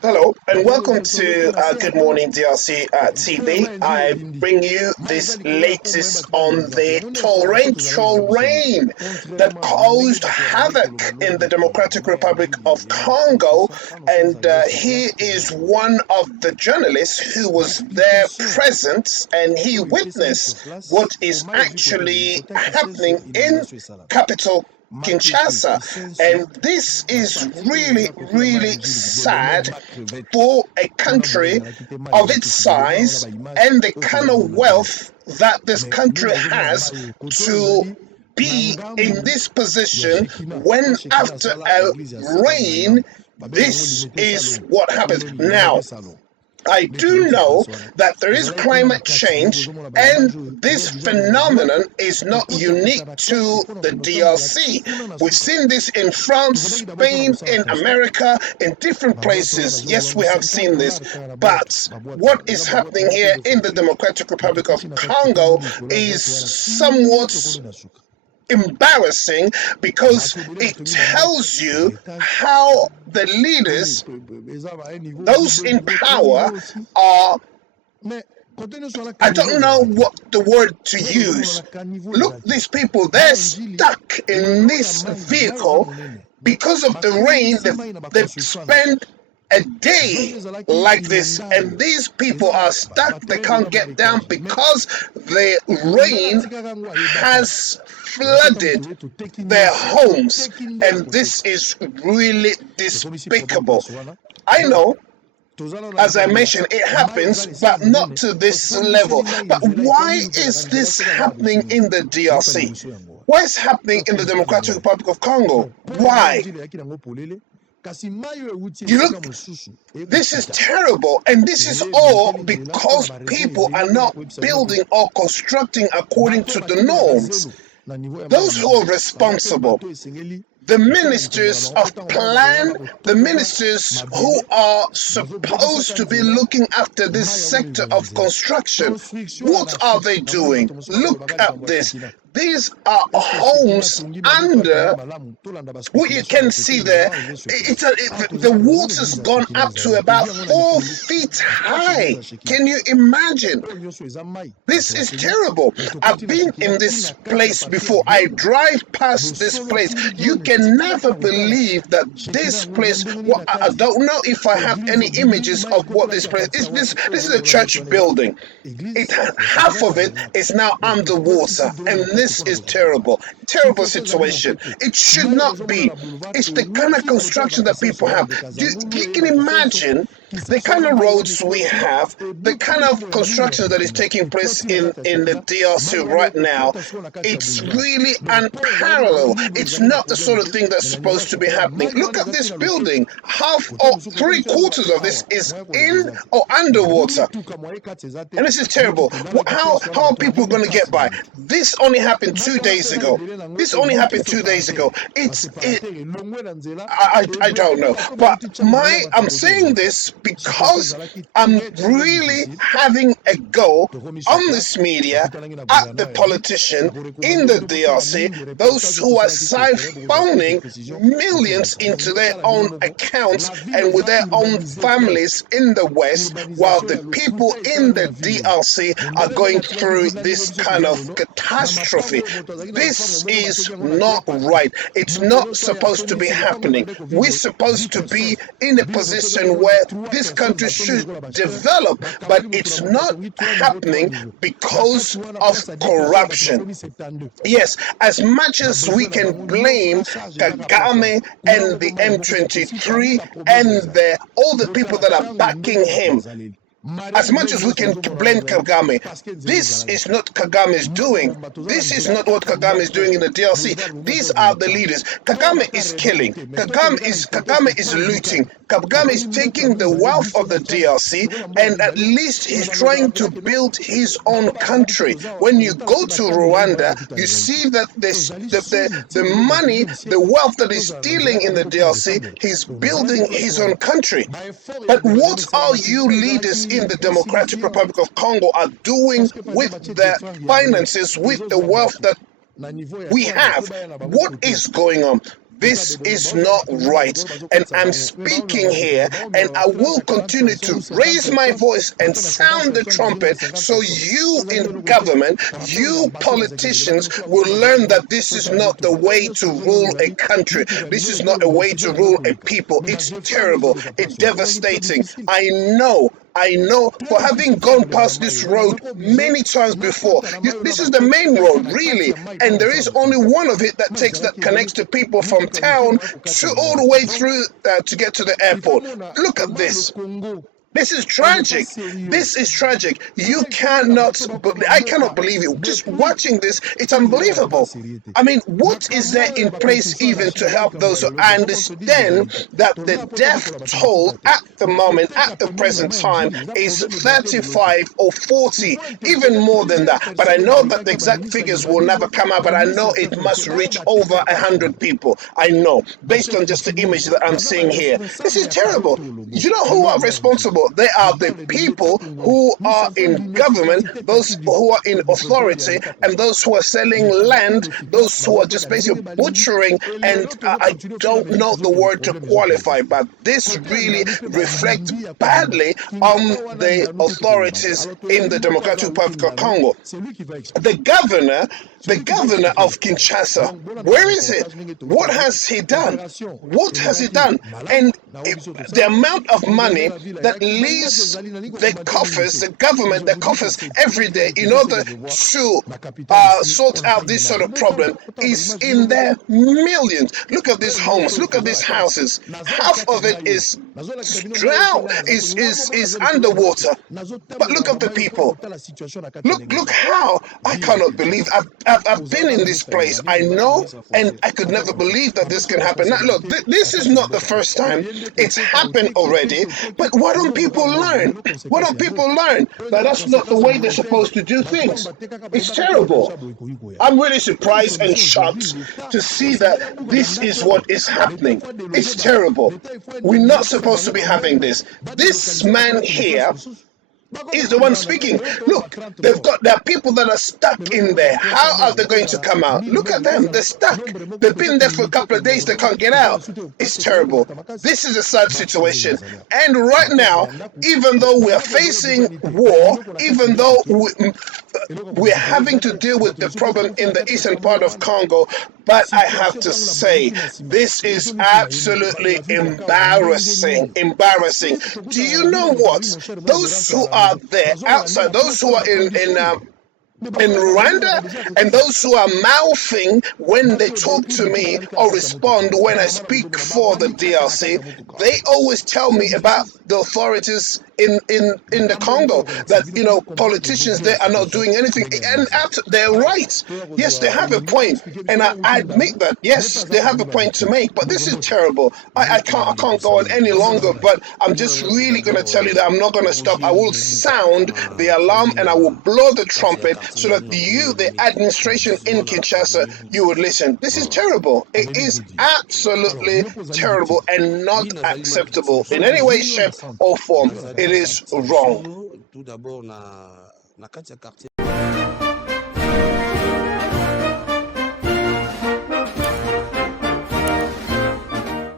Hello and welcome to Good Morning DRC TV. I bring you this latest on the torrential rain that caused havoc in the Democratic Republic of Congo. And he is one of the journalists who was there present, and he witnessed what is actually happening in capital Kinshasa, and this is really, really sad for a country of its size and the kind of wealth that this country has to be in this position when after a rain, this is what happens. Now, I do know that there is climate change, and this phenomenon is not unique to the DRC. We've seen this in France, Spain, in America, in different places. Yes, we have seen this, but what is happening here in the Democratic Republic of Congo is somewhat embarrassing, because it tells you how the leaders, those in power, are, I don't know what the word to use. Look, these people, they're stuck in this vehicle because of the rain. They've spent a day like this, and these people are stuck. They can't get down because the rain has flooded their homes, and this is really despicable. I know, as I mentioned, it happens, but not to this level. But why is this happening in the DRC? Why is it happening in the Democratic Republic of Congo? Why? You look, this is terrible, and this is all because people are not building or constructing according to the norms. Those who are responsible, the ministers of plan, the ministers who are supposed to be looking after this sector of construction, what are they doing? Look at this. These are homes under, what you can see there, the water's gone up to about 4 feet high. Can you imagine? This is terrible. I've been in this place before. I drive past this place. You can never believe that this place, well, I don't know if I have any images of what this place is. This is a church building. Half of it is now underwater, and this is terrible situation. It should not be. It's the kind of construction that people have. You can imagine the kind of roads we have, the kind of construction that is taking place in the DRC right now. It's really unparalleled. It's not the sort of thing that's supposed to be happening. Look at this building. Half or 3/4 of this is in or underwater. And this is terrible. How are people going to get by? This only happened 2 days ago. I don't know. But I'm saying this because I'm really having a go on this media at the politician in the DRC, those who are siphoning millions into their own accounts and with their own families in the West, while the people in the DRC are going through this kind of catastrophe. This is not right. It's not supposed to be happening. We're supposed to be in a position where this country should develop, but it's not happening because of corruption. Yes, as much as we can blame Kagame and the M23 and all the people that are backing him, as much as we can blame Kagame, this is not Kagame's doing. This is not what Kagame is doing in the DRC. These are the leaders. Kagame is killing. Kagame is looting. Kagame is taking the wealth of the DRC, and at least he's trying to build his own country. When you go to Rwanda, you see that the money, the wealth that he's stealing in the DRC, he's building his own country. But what are you leaders in the Democratic Republic of Congo are doing with their finances, with the wealth that we have? What is going on? This is not right. And I'm speaking here, and I will continue to raise my voice and sound the trumpet so you in government, you politicians, will learn that this is not the way to rule a country. This is not a way to rule a people. It's terrible. It's devastating. I know, for having gone past this road many times before. This is the main road, really, and there is only one of it that connects the people from town to all the way through to get to the airport. Look at this. This is tragic. This is tragic. I cannot believe it. Just watching this, it's unbelievable. I mean, what is there in place even to help those? I understand that the death toll at the moment, at the present time, is 35 or 40, even more than that. But I know that the exact figures will never come out, but I know it must reach over 100 people. I know, based on just the image that I'm seeing here. This is terrible. You know who are responsible? They are the people who are in government, those who are in authority, and those who are selling land, those who are just basically butchering, and I don't know the word to qualify, but this really reflects badly on the authorities in the Democratic Republic of Congo. The governor of Kinshasa, where is it? What has he done? What has he done? And the amount of money that leaves the coffers, the government, the coffers every day in order to sort out this sort of problem is in their millions. Look at these homes, look at these houses. Half of it is drowned, is underwater. But look at the people. Look how, I cannot believe, I've been in this place. I know, and I could never believe that this can happen. Now look, this is not the first time. It's happened already, but why don't people learn? Why don't people learn that that's not the way they're supposed to do things? It's terrible. I'm really surprised and shocked to see that this is what is happening. It's terrible. We're not supposed to be having this. This man here is the one speaking. Look, there are people that are stuck in there. How are they going to come out? Look at them. They're stuck. They've been there for a couple of days. They can't get out. It's terrible. This is a sad situation. And right now, even though we are facing war, even though we're having to deal with the problem in the eastern part of Congo, but I have to say, this is absolutely embarrassing. Embarrassing. Do you know what? Those who are there outside, those who are in Rwanda, and those who are mouthing when they talk to me or respond when I speak for the DRC, they always tell me about the authorities in the Congo, that politicians there are not doing anything, and they're right. Yes, they have a point, and I admit that. Yes, they have a point to make, but this is terrible. I can't go on any longer, but I'm just really going to tell you that I'm not going to stop. I will sound the alarm and I will blow the trumpet so that the administration in Kinshasa, you would listen. This is terrible. It is absolutely terrible and not acceptable in any way, shape, or form. It is wrong.